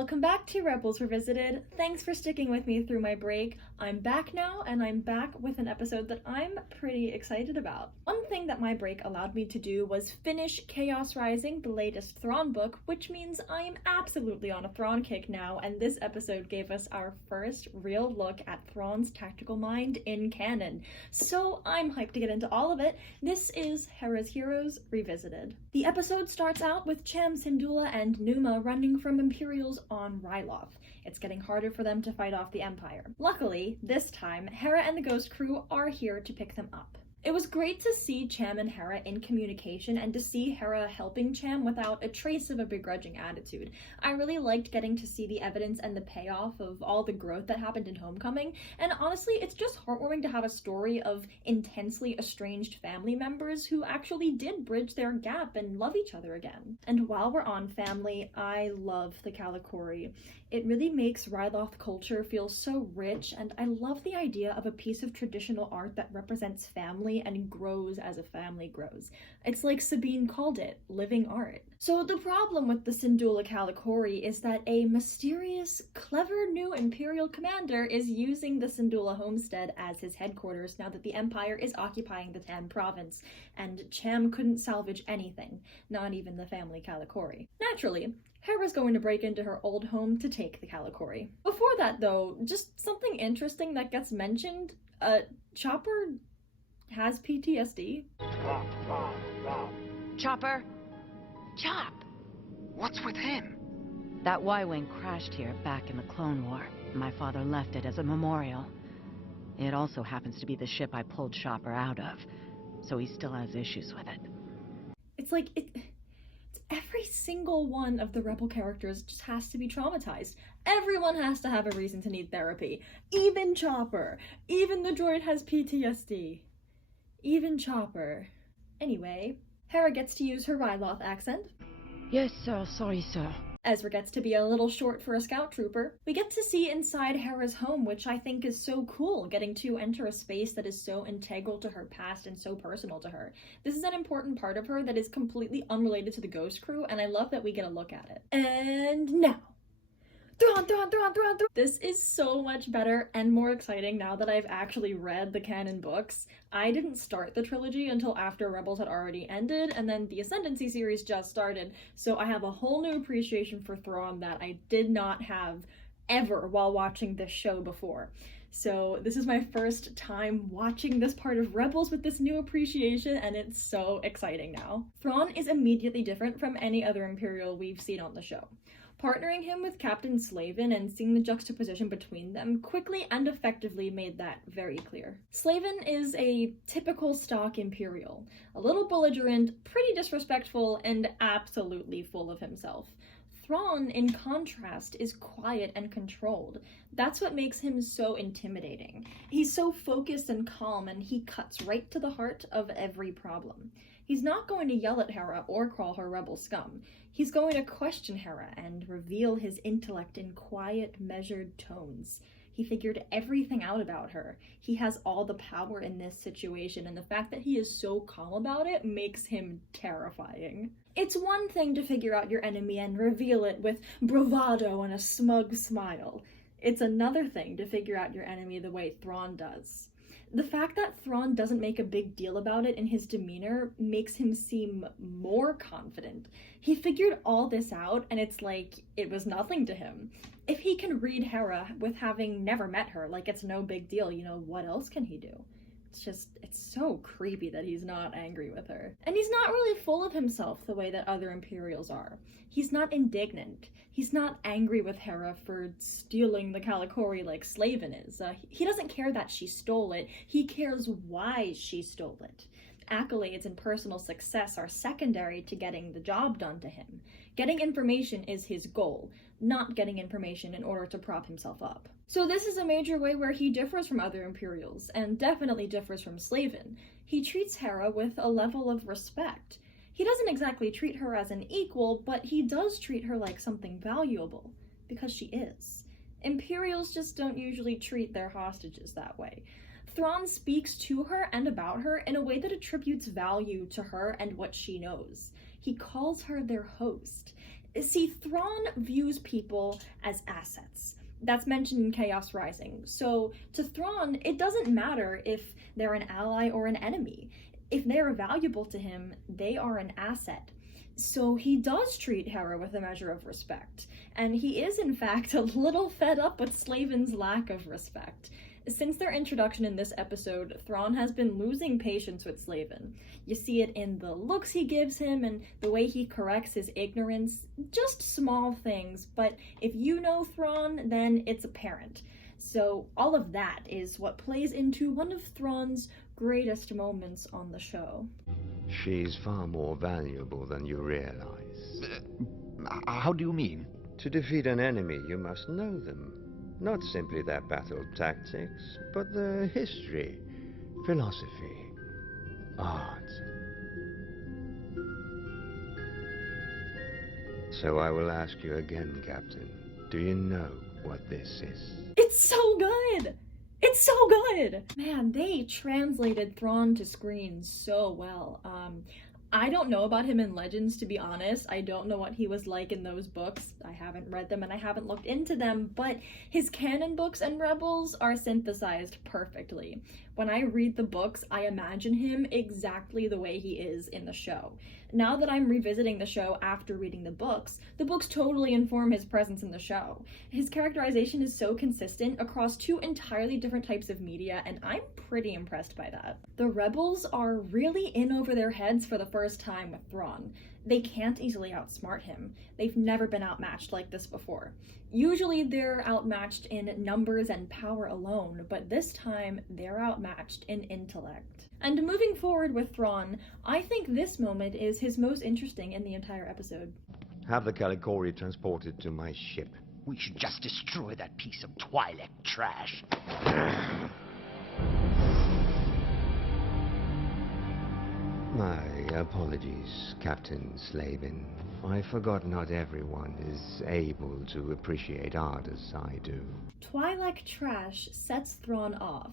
Welcome back to Rebels Revisited. Thanks for sticking with me through my break. I'm back now, and I'm back with an episode that I'm pretty excited about. One thing that my break allowed me to do was finish Chaos Rising, the latest Thrawn book, which means I'm absolutely on a Thrawn kick now, and this episode gave us our first real look at Thrawn's tactical mind in canon. So I'm hyped to get into all of it. This is Hera's Heroes Revisited. The episode starts out with Cham Syndulla and Numa running from Imperials on Ryloth. It's getting harder for them to fight off the Empire. Luckily, this time, Hera and the Ghost Crew are here to pick them up. It was great to see Cham and Hera in communication and to see Hera helping Cham without a trace of a begrudging attitude. I really liked getting to see the evidence and the payoff of all the growth that happened in Homecoming, and honestly, it's just heartwarming to have a story of intensely estranged family members who actually did bridge their gap and love each other again. And while we're on family, I love the Kalikori. It really makes Ryloth culture feel so rich, and I love the idea of a piece of traditional art that represents family and grows as a family grows. It's like Sabine called it, living art. So the problem with the Syndulla Kalikori is that a mysterious, clever new Imperial commander is using the Syndulla homestead as his headquarters now that the Empire is occupying the Tam province, and Cham couldn't salvage anything, not even the family Kalikori. Naturally, Hera's going to break into her old home to take the Kalikori. Before that, though, just something interesting that gets mentioned. Chopper has PTSD. Chopper? Chop! What's with him? That Y-Wing crashed here back in the Clone War. My father left it as a memorial. It also happens to be the ship I pulled Chopper out of, so he still has issues with it. It's like, every single one of the Rebel characters just has to be traumatized. Everyone has to have a reason to need therapy. Even Chopper. Even the droid has PTSD. Even Chopper. Anyway, Hera gets to use her Ryloth accent. Yes, sir. Sorry, sir. Ezra gets to be a little short for a scout trooper. We get to see inside Hera's home, which I think is so cool, getting to enter a space that is so integral to her past and so personal to her. This is an important part of her that is completely unrelated to the Ghost Crew, and I love that we get a look at it. And now, Thrawn! This is so much better and more exciting now that I've actually read the canon books. I didn't start the trilogy until after Rebels had already ended, and then the Ascendancy series just started, so I have a whole new appreciation for Thrawn that I did not have ever while watching this show before. So this is my first time watching this part of Rebels with this new appreciation, and it's so exciting now. Thrawn is immediately different from any other Imperial we've seen on the show. Partnering him with Captain Slavin and seeing the juxtaposition between them quickly and effectively made that very clear. Slavin is a typical stock Imperial, a little belligerent, pretty disrespectful, and absolutely full of himself. Thrawn, in contrast, is quiet and controlled. That's what makes him so intimidating. He's so focused and calm, and he cuts right to the heart of every problem. He's not going to yell at Hera or call her rebel scum. He's going to question Hera and reveal his intellect in quiet, measured tones. He figured everything out about her. He has all the power in this situation, and the fact that he is so calm about it makes him terrifying. It's one thing to figure out your enemy and reveal it with bravado and a smug smile. It's another thing to figure out your enemy the way Thrawn does. The fact that Thrawn doesn't make a big deal about it in his demeanor makes him seem more confident. He figured all this out, and it's like it was nothing to him. If he can read Hera with having never met her, like it's no big deal, what else can he do? It's so creepy that he's not angry with her. And he's not really full of himself the way that other Imperials are. He's not indignant. He's not angry with Hera for stealing the Kalikori like Slavin is. He doesn't care that she stole it. He cares why she stole it. Accolades and personal success are secondary to getting the job done to him. Getting information is his goal, not getting information in order to prop himself up. So this is a major way where he differs from other Imperials, and definitely differs from Slavin. He treats Hera with a level of respect. He doesn't exactly treat her as an equal, but he does treat her like something valuable, because she is. Imperials just don't usually treat their hostages that way. Thrawn speaks to her and about her in a way that attributes value to her and what she knows. He calls her their host. See, Thrawn views people as assets. That's mentioned in Chaos Rising. So, to Thrawn, it doesn't matter if they're an ally or an enemy. If they're valuable to him, they are an asset. So he does treat Hera with a measure of respect, and he is in fact a little fed up with Slavin's lack of respect. Since their introduction in this episode, Thrawn has been losing patience with Slavin. You see it in the looks he gives him and the way he corrects his ignorance. Just small things, but if you know Thrawn, then it's apparent. So all of that is what plays into one of Thrawn's greatest moments on the show. She's far more valuable than you realize. How do you mean? To defeat an enemy, you must know them. Not simply their battle tactics, but their history, philosophy, art. So I will ask you again, Captain. Do you know what this is? It's so good! It's so good! Man, they translated Thrawn to screen so well. I don't know about him in Legends, to be honest. I don't know what he was like in those books. I haven't read them and I haven't looked into them, but his canon books and Rebels are synthesized perfectly. When I read the books, I imagine him exactly the way he is in the show. Now that I'm revisiting the show after reading the books totally inform his presence in the show. His characterization is so consistent across two entirely different types of media, and I'm pretty impressed by that. The Rebels are really in over their heads for the first time with Thrawn. They can't easily outsmart him. They've never been outmatched like this before. Usually they're outmatched in numbers and power alone, but this time they're outmatched in intellect. And moving forward with Thrawn, I think this moment is his most interesting in the entire episode. Have the Calicori transported to my ship. We should just destroy that piece of Twi'lek trash. My apologies, Captain Slavin. I forgot not everyone is able to appreciate art as I do. Twi'lek trash sets Thrawn off.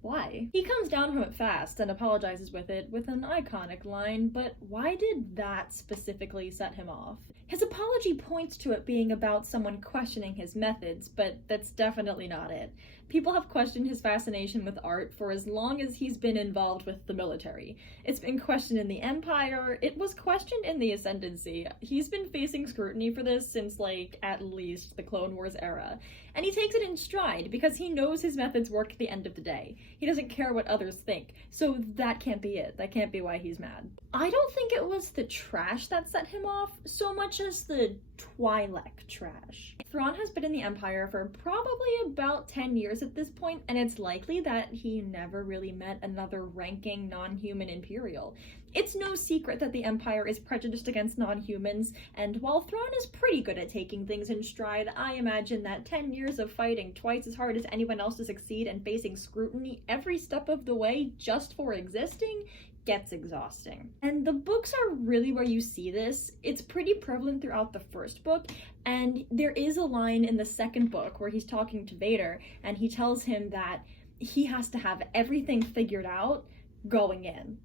Why? He comes down from it fast and apologizes with an iconic line, but why did that specifically set him off? His apology points to it being about someone questioning his methods, but that's definitely not it. People have questioned his fascination with art for as long as he's been involved with the military. It's been questioned in the Empire, it was questioned in the Ascendancy. He's been facing scrutiny for this since, at least the Clone Wars era. And he takes it in stride because he knows his methods work at the end of the day. He doesn't care what others think, so that can't be it. That can't be why he's mad. I don't think it was the trash that set him off so much as the Twi'lek trash. Thrawn has been in the Empire for probably about 10 years at this point, and it's likely that he never really met another ranking non-human Imperial. It's no secret that the Empire is prejudiced against non-humans, and while Thrawn is pretty good at taking things in stride, I imagine that 10 years of fighting twice as hard as anyone else to succeed and facing scrutiny every step of the way just for existing gets exhausting. And the books are really where you see this. It's pretty prevalent throughout the first book, and there is a line in the second book where he's talking to Vader, and he tells him that he has to have everything figured out going in.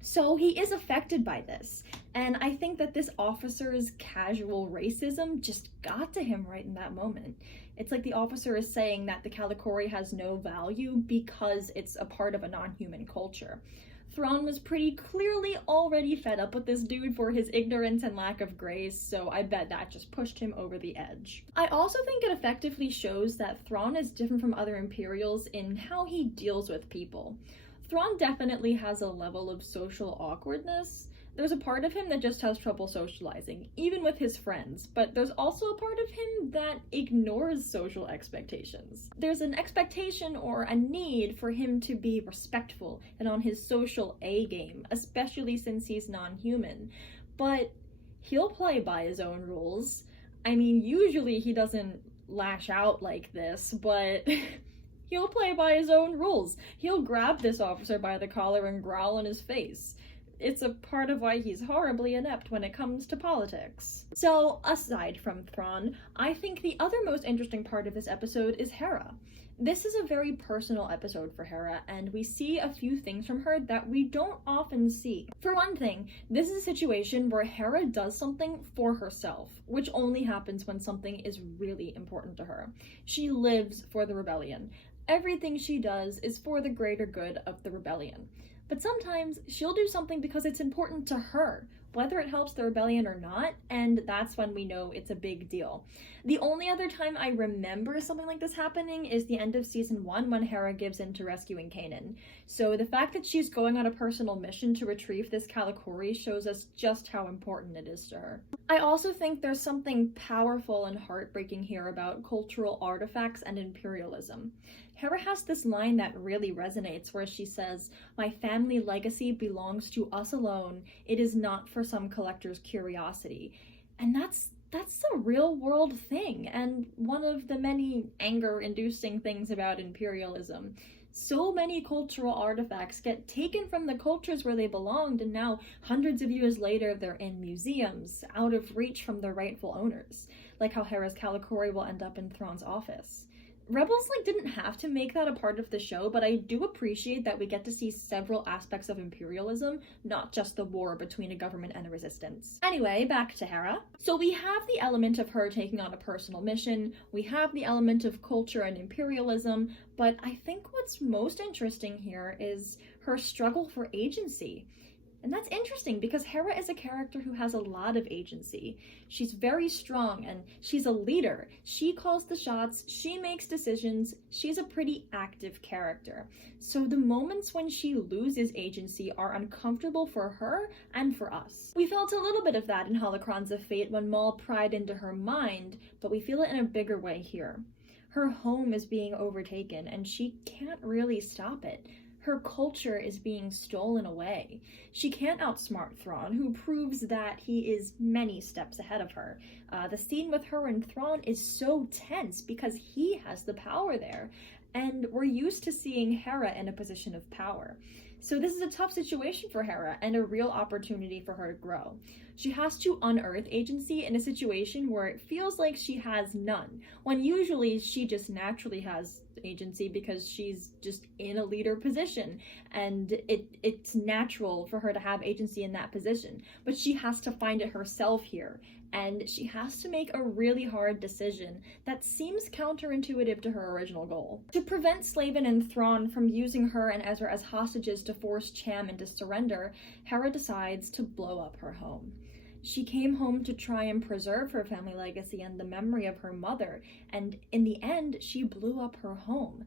So he is affected by this, and I think that this officer's casual racism just got to him right in that moment. It's like the officer is saying that the Calicori has no value because it's a part of a non-human culture. Thrawn was pretty clearly already fed up with this dude for his ignorance and lack of grace, so I bet that just pushed him over the edge. I also think it effectively shows that Thrawn is different from other Imperials in how he deals with people. Thrawn definitely has a level of social awkwardness. There's a part of him that just has trouble socializing, even with his friends, but there's also a part of him that ignores social expectations. There's an expectation or a need for him to be respectful and on his social A game, especially since he's non-human. But he'll play by his own rules. I mean, usually he doesn't lash out like this, but he'll play by his own rules. He'll grab this officer by the collar and growl in his face. it's a part of why he's horribly inept when it comes to politics. So, aside from Thrawn, I think the other most interesting part of this episode is Hera. This is a very personal episode for Hera, and we see a few things from her that we don't often see. For one thing, this is a situation where Hera does something for herself, which only happens when something is really important to her. She lives for the rebellion. Everything she does is for the greater good of the rebellion. But sometimes she'll do something because it's important to her, whether it helps the rebellion or not, and that's when we know it's a big deal. The only other time I remember something like this happening is the end of season 1 when Hera gives in to rescuing Kanan. So the fact that she's going on a personal mission to retrieve this Calicori shows us just how important it is to her. I also think there's something powerful and heartbreaking here about cultural artifacts and imperialism. Hera has this line that really resonates where she says, "My family legacy belongs to us alone. It is not for some collector's curiosity." And that's a real world thing, and one of the many anger-inducing things about imperialism. So many cultural artifacts get taken from the cultures where they belonged, and now, hundreds of years later, they're in museums, out of reach from their rightful owners. Like how Hera's Calicori will end up in Thrawn's office. Rebels didn't have to make that a part of the show, but I do appreciate that we get to see several aspects of imperialism, not just the war between a government and a resistance. Anyway, back to Hera. So we have the element of her taking on a personal mission, we have the element of culture and imperialism, but I think what's most interesting here is her struggle for agency. And that's interesting because Hera is a character who has a lot of agency. She's very strong and she's a leader. She calls the shots, she makes decisions, she's a pretty active character. So the moments when she loses agency are uncomfortable for her and for us. We felt a little bit of that in Holocrons of Fate when Maul pried into her mind, but we feel it in a bigger way here. Her home is being overtaken and she can't really stop it. Her culture is being stolen away. She can't outsmart Thrawn, who proves that he is many steps ahead of her. The scene with her and Thrawn is so tense because he has the power there, and we're used to seeing Hera in a position of power. So this is a tough situation for Hera and a real opportunity for her to grow. She has to unearth agency in a situation where it feels like she has none, when usually she just naturally has agency because she's just in a leader position and it's natural for her to have agency in that position. But she has to find it herself here, and she has to make a really hard decision that seems counterintuitive to her original goal. To prevent Slavin and Thrawn from using her and Ezra as hostages to force Cham into surrender, Hera decides to blow up her home. She came home to try and preserve her family legacy and the memory of her mother, and in the end, she blew up her home.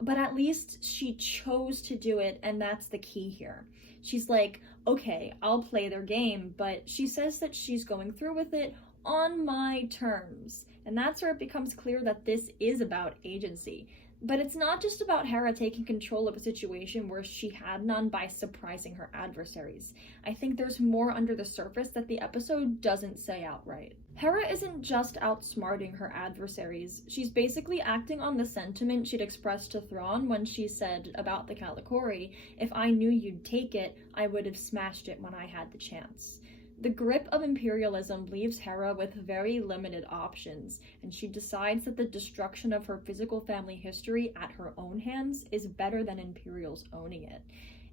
But at least she chose to do it, and that's the key here. She's like, okay, I'll play their game, but she says that she's going through with it on my terms. And that's where it becomes clear that this is about agency. But it's not just about Hera taking control of a situation where she had none by surprising her adversaries. I think there's more under the surface that the episode doesn't say outright. Hera isn't just outsmarting her adversaries, she's basically acting on the sentiment she'd expressed to Thrawn when she said about the Calicori, "If I knew you'd take it, I would have smashed it when I had the chance." The grip of imperialism leaves Hera with very limited options, and she decides that the destruction of her physical family history at her own hands is better than Imperials owning it.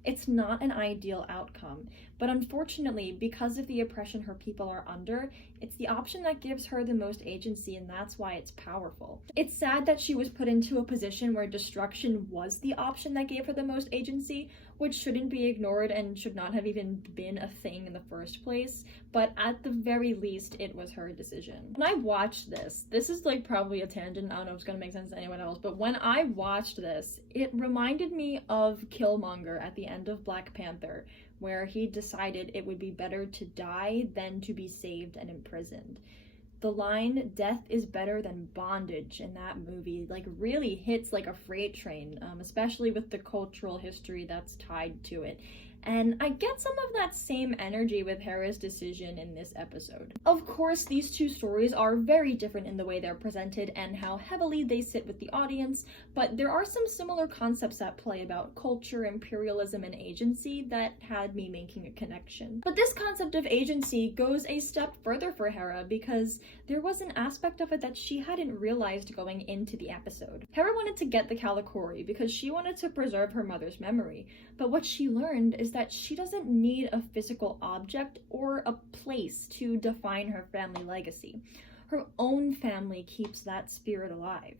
It's not an ideal outcome, but unfortunately, because of the oppression her people are under, it's the option that gives her the most agency, and that's why it's powerful. It's sad that she was put into a position where destruction was the option that gave her the most agency, which shouldn't be ignored and should not have even been a thing in the first place, but at the very least, it was her decision. When I watched this is like probably a tangent, I don't know if it's gonna make sense to anyone else, but when I watched this, it reminded me of Killmonger at the end of Black Panther, where he decided it would be better to die than to be saved and imprisoned. The line, "death is better than bondage," in that movie, really hits like a freight train, especially with the cultural history that's tied to it. And I get some of that same energy with Hera's decision in this episode. Of course, these two stories are very different in the way they're presented and how heavily they sit with the audience, but there are some similar concepts at play about culture, imperialism, and agency that had me making a connection. But this concept of agency goes a step further for Hera because there was an aspect of it that she hadn't realized going into the episode. Hera wanted to get the Calicori because she wanted to preserve her mother's memory, but what she learned is that she doesn't need a physical object or a place to define her family legacy. Her own family keeps that spirit alive.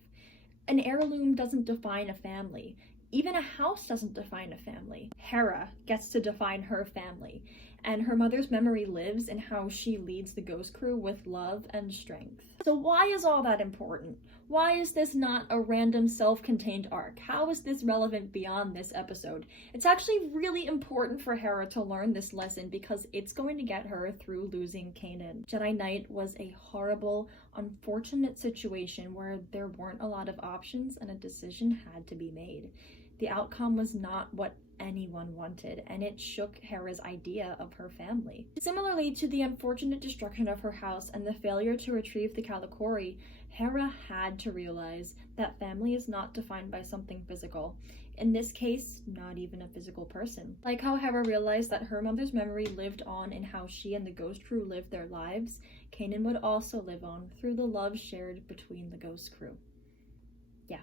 An heirloom doesn't define a family. Even a house doesn't define a family. Hera gets to define her family, and her mother's memory lives in how she leads the Ghost Crew with love and strength. So why is all that important? Why is this not a random self-contained arc? How is this relevant beyond this episode? It's actually really important for Hera to learn this lesson because it's going to get her through losing Kanan. Jedi Knight was a horrible, unfortunate situation where there weren't a lot of options and a decision had to be made. The outcome was not what anyone wanted, and it shook Hera's idea of her family. Similarly to the unfortunate destruction of her house and the failure to retrieve the Calicori, Hera had to realize that family is not defined by something physical. In this case, not even a physical person. Like how Hera realized that her mother's memory lived on in how she and the Ghost Crew lived their lives, Kanan would also live on through the love shared between the Ghost Crew. Yeah.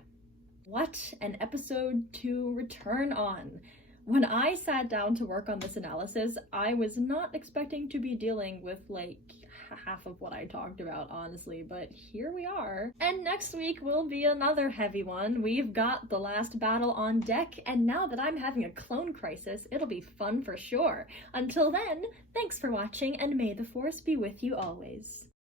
What an episode to return on! When I sat down to work on this analysis, I was not expecting to be dealing with like half of what I talked about, honestly, but here we are. And next week will be another heavy one. We've got the last battle on deck, and now that I'm having a clone crisis, it'll be fun for sure. Until then, thanks for watching, and may the Force be with you always.